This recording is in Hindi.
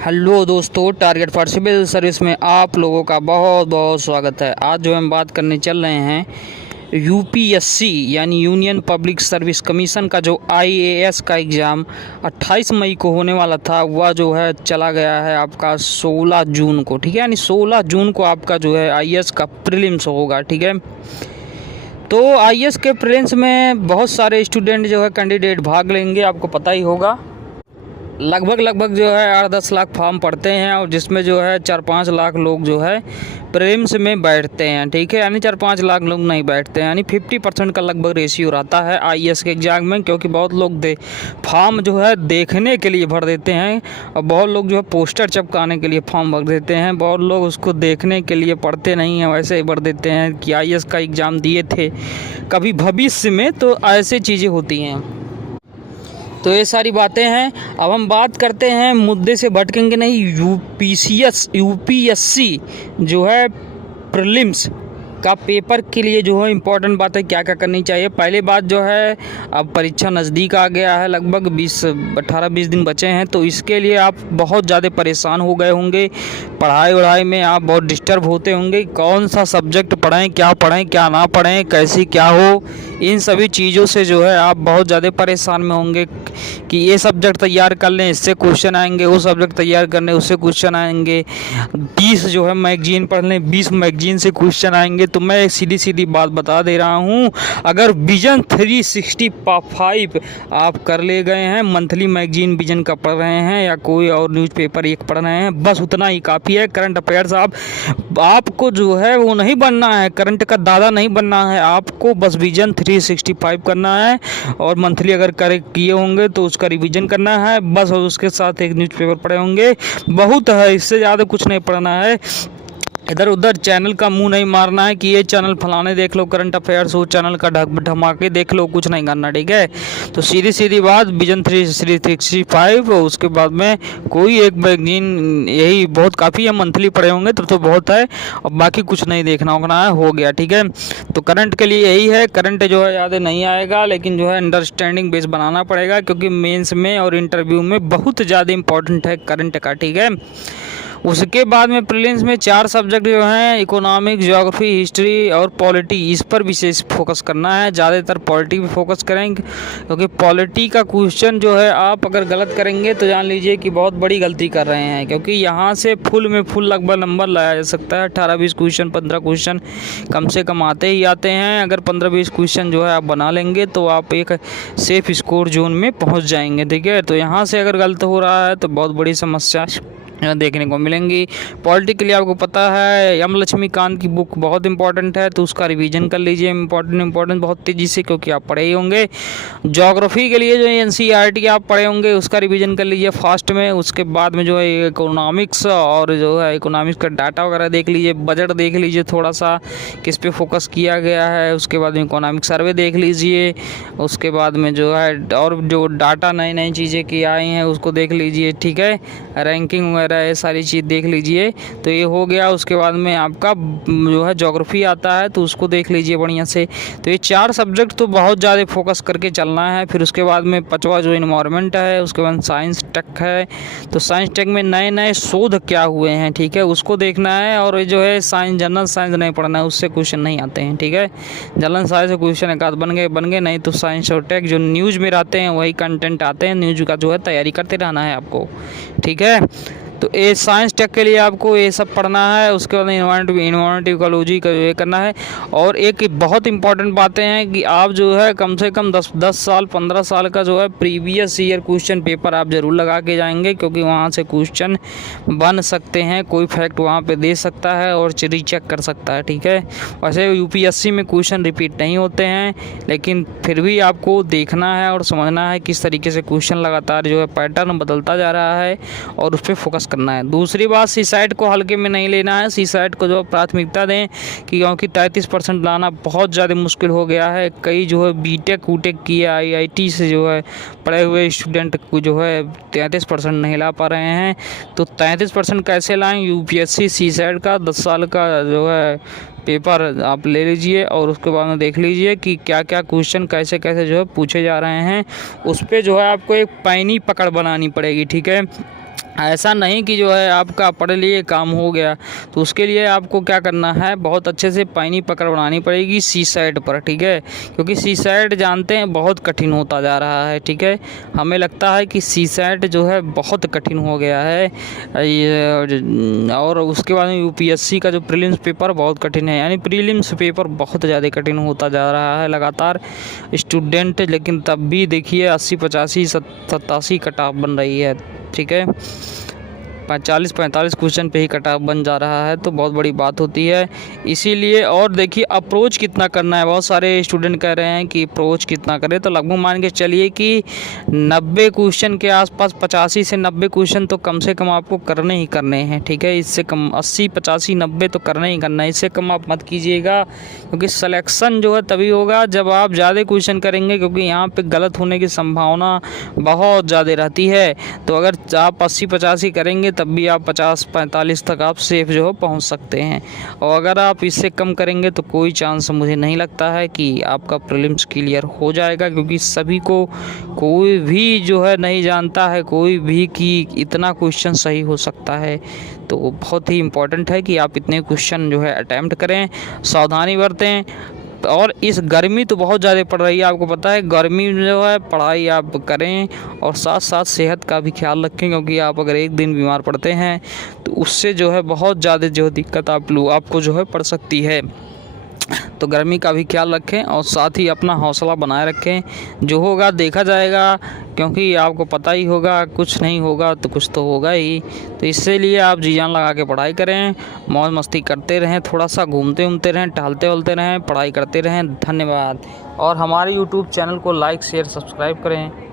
हेलो दोस्तों, टारगेट फॉर सिविल सर्विस में आप लोगों का बहुत बहुत स्वागत है। आज जो हम बात करने चल रहे हैं यूपीएससी यानी यूनियन पब्लिक सर्विस कमीशन का जो आईएएस का एग्ज़ाम 28 मई को होने वाला था, वह जो है चला गया है आपका 16 जून को। ठीक है, यानी 16 जून को आपका जो है आईएएस का प्रीलिम्स होगा। ठीक है, तो आईएएस के प्रीलिम्स में बहुत सारे स्टूडेंट जो है कैंडिडेट भाग लेंगे। आपको पता ही होगा लगभग जो है 8-10 लाख फॉर्म पड़ते हैं और जिसमें जो है 4-5 लाख लोग जो है प्रीलिम्स में बैठते हैं। ठीक है, यानी 4-5 लाख लोग नहीं बैठते हैं, यानी 50% का लगभग रेशियो रहता है आईएएस के एग्ज़ाम में। क्योंकि बहुत लोग फॉर्म जो है देखने के लिए भर देते हैं और बहुत लोग जो है पोस्टर चिपकाने के लिए फॉर्म भर देते हैं। बहुत लोग उसको देखने के लिए पढ़ते नहीं हैं, वैसे ही भर देते हैं कि आईएएस का एग्ज़ाम दिए थे कभी भविष्य में, तो ऐसे चीज़ें होती हैं। तो ये सारी बातें हैं। अब हम बात करते हैं, मुद्दे से भटकेंगे नहीं। यूपीएससी जो है प्रीलिम्स का पेपर के लिए जो है इम्पोर्टेंट बातें क्या क्या करनी चाहिए। पहली बात जो है, अब परीक्षा नज़दीक आ गया है, लगभग 18-20 दिन बचे हैं, तो इसके लिए आप बहुत ज़्यादा परेशान हो गए होंगे। पढ़ाई में आप बहुत डिस्टर्ब होते होंगे, कौन सा सब्जेक्ट पढ़ें क्या ना पढ़ें, कैसी क्या हो, इन सभी चीज़ों से जो है आप बहुत ज़्यादा परेशान में होंगे कि ये सब्जेक्ट तैयार कर लें, इससे क्वेश्चन आएंगे, वो सब्जेक्ट तैयार करने उससे क्वेश्चन आएंगे, 20 जो है मैगजीन पढ़ लें, 20 मैगजीन से क्वेश्चन आएंगे। तो मैं एक सीधी बात बता दे रहा हूँ, अगर विजन 365 आप कर ले गए हैं, मंथली मैगजीन विजन का पढ़ रहे हैं या कोई और न्यूज़पेपर एक पढ़ रहे हैं, बस उतना ही काफ़ी है। करंट अफेयर्स आपको जो है वो नहीं बनना है, करंट का दादा नहीं बनना है, आपको बस विजन 365 करना है और मंथली अगर किए होंगे तो उसका रिवीजन करना है बस, और उसके साथ एक न्यूज़पेपर पढ़े होंगे, बहुत है, इससे ज़्यादा कुछ नहीं पढ़ना है। इधर उधर चैनल का मुंह नहीं मारना है कि ये चैनल फलाने देख लो करंट अफेयर्स, वो चैनल का धमाके देख लो, कुछ नहीं करना। ठीक है, तो सीधी बात, विजन 365 और उसके बाद में कोई एक मैगजीन, यही बहुत काफ़ी है। मंथली पढ़े होंगे तो बहुत है, और बाकी कुछ नहीं देखना होना है, हो गया। ठीक है, तो करंट के लिए यही है। करंट जो है याद नहीं आएगा, लेकिन जो है अंडरस्टैंडिंग बेस बनाना पड़ेगा, क्योंकि मेंस में और इंटरव्यू में बहुत ज़्यादा इंपॉर्टेंट है करंट का। ठीक है, उसके बाद में प्रीलिम्स में 4 सब्जेक्ट जो हैं, इकोनॉमिक, ज्योग्राफी, हिस्ट्री और पॉलिटी, इस पर विशेष फोकस करना है। ज़्यादातर पॉलिटी पे फोकस करेंगे, क्योंकि पॉलिटी का क्वेश्चन जो है आप अगर गलत करेंगे तो जान लीजिए कि बहुत बड़ी गलती कर रहे हैं, क्योंकि यहाँ से फुल लगभग नंबर लाया जा सकता है। 18-20 क्वेश्चन, 15 क्वेश्चन कम से कम आते ही आते हैं। अगर 15-20 क्वेश्चन जो है आप बना लेंगे तो आप एक सेफ स्कोर जोन में पहुँच जाएंगे। ठीक है, तो यहाँ से अगर गलत हो रहा है तो बहुत बड़ी समस्या देखने को मिलेंगी। पॉलिटी के लिए आपको पता है एम लक्ष्मीकांत की बुक बहुत इंपॉर्टेंट है, तो उसका रिवीजन कर लीजिए इम्पोर्टेंट बहुत तेज़ी से, क्योंकि आप पढ़े ही होंगे। ज्योग्राफी के लिए जो एनसीईआरटी आप पढ़े होंगे उसका रिवीजन कर लीजिए फास्ट में। उसके बाद में जो है इकोनॉमिक्स, और जो है इकोनॉमिक्स का डाटा वगैरह देख लीजिए, बजट देख लीजिए थोड़ा सा किस पे फोकस किया गया है। उसके बाद में इकोनॉमिक सर्वे देख लीजिए। उसके बाद में जो है और जो डाटा नई चीज़ें की आई हैं उसको देख लीजिए। ठीक है, रैंकिंग वगैरह ये सारी चीज़ देख लीजिए। तो ये हो गया। उसके बाद में आपका जो है ज्योग्राफी आता है, तो उसको देख लीजिए बढ़िया से। तो ये 4 सब्जेक्ट तो बहुत ज़्यादा फोकस करके चलना है। फिर उसके बाद में 5वां जो इन्वायरमेंट है, उसके बाद साइंस टेक है, तो साइंस टेक में नए शोध क्या हुए हैं, ठीक है, उसको देखना है। और जो है साइंस, जनरल साइंस नहीं पढ़ना है, उससे क्वेश्चन नहीं आते हैं। ठीक है, जनरल साइंस से क्वेश्चन एक आध बन गए, नहीं तो साइंस और टेक जो न्यूज़ में रहते हैं वही कंटेंट आते हैं, न्यूज़ का जो है तैयारी करते रहना है आपको। ठीक है, तो ये साइंस टेक के लिए आपको ये सब पढ़ना है। उसके बाद इन्वायरमेंट इकोलॉजी का ये करना है। और एक बहुत इंपॉर्टेंट बातें हैं कि आप जो है कम से कम 10 साल 15 साल का जो है प्रीवियस ईयर क्वेश्चन पेपर आप ज़रूर लगा के जाएंगे, क्योंकि वहाँ से क्वेश्चन बन सकते हैं, कोई फैक्ट वहाँ पे दे सकता है और रीचेक कर सकता है। ठीक है, वैसे यूपीएससी में क्वेश्चन रिपीट नहीं होते हैं, लेकिन फिर भी आपको देखना है और समझना है किस तरीके से क्वेश्चन लगातार जो है पैटर्न बदलता जा रहा है, और उस पर फोकस करना है। दूसरी बात, सीसैट को हल्के में नहीं लेना है। सीसैट को जो प्राथमिकता दें, क्योंकि 33% लाना बहुत ज़्यादा मुश्किल हो गया है। कई जो है बीटेक वूटेक किए आईआईटी से जो है पढ़े हुए स्टूडेंट को जो है 33% नहीं ला पा रहे हैं। तो 33% कैसे लाएं? यूपीएससी सीसैट का 10 साल का जो है पेपर आप ले लीजिए, और उसके बाद में देख लीजिए कि क्या क्या क्वेश्चन कैसे कैसे जो है पूछे जा रहे हैं। उस पर जो है आपको एक पैनी पकड़ बनानी पड़ेगी। ठीक है, ऐसा नहीं कि जो है आपका पढ़ लिए काम हो गया। तो उसके लिए आपको क्या करना है, बहुत अच्छे से पैनी पकड़ बनानी पड़ेगी सी सेट पर, ठीक है। क्योंकि सी सेट जानते हैं बहुत कठिन होता जा रहा है, ठीक है। हमें लगता है कि सी सेट जो है बहुत कठिन हो गया है और उसके बाद में UPSC का जो प्रीलिम्स पेपर बहुत कठिन है, यानी प्रीलिम्स पेपर बहुत ज़्यादा कठिन होता जा रहा है लगातार स्टूडेंट। लेकिन तब भी देखिए 80 85 87 कट ऑफ बन रही है, ठीक है। 40-45 क्वेश्चन पे ही कट ऑफ बन जा रहा है, तो बहुत बड़ी बात होती है। इसीलिए और देखिए अप्रोच कितना करना है, बहुत सारे स्टूडेंट कह रहे हैं कि अप्रोच कितना करें। तो लगभग मान के चलिए कि 90 क्वेश्चन के आसपास 85 से 90 क्वेश्चन तो कम से कम आपको करने ही करने हैं, ठीक है। इससे कम 80 85 90 तो करना ही करना है, इससे कम आप मत कीजिएगा। क्योंकि सिलेक्शन जो है तभी होगा जब आप ज़्यादा क्वेश्चन करेंगे, क्योंकि यहाँ पर गलत होने की संभावना बहुत ज़्यादा रहती है। तो अगर आप 80 85 करेंगे तब भी आप 50-45 तक आप सेफ जो है पहुंच सकते हैं। और अगर आप इससे कम करेंगे तो कोई चांस मुझे नहीं लगता है कि आपका प्रीलिम्स क्लियर हो जाएगा। क्योंकि सभी को, कोई भी जो है नहीं जानता है कोई भी कि इतना क्वेश्चन सही हो सकता है। तो बहुत ही इम्पोर्टेंट है कि आप इतने क्वेश्चन जो है अटैम्प्ट करें, सावधानी बरतें। और इस गर्मी तो बहुत ज़्यादा पड़ रही है, आपको पता है। गर्मी में जो है पढ़ाई आप करें और साथ साथ सेहत का भी ख्याल रखें। क्योंकि आप अगर एक दिन बीमार पड़ते हैं तो उससे जो है बहुत ज़्यादा जो दिक्कत आपको जो है पड़ सकती है। तो गर्मी का भी ख्याल रखें और साथ ही अपना हौसला बनाए रखें। जो होगा देखा जाएगा, क्योंकि आपको पता ही होगा कुछ नहीं होगा तो कुछ तो होगा ही। तो इसलिए आप जी जान लगा के पढ़ाई करें, मौज मस्ती करते रहें, थोड़ा सा घूमते उमते रहें, टहलते वलते रहें, पढ़ाई करते रहें। धन्यवाद। और हमारे YouTube चैनल को लाइक शेयर सब्सक्राइब करें।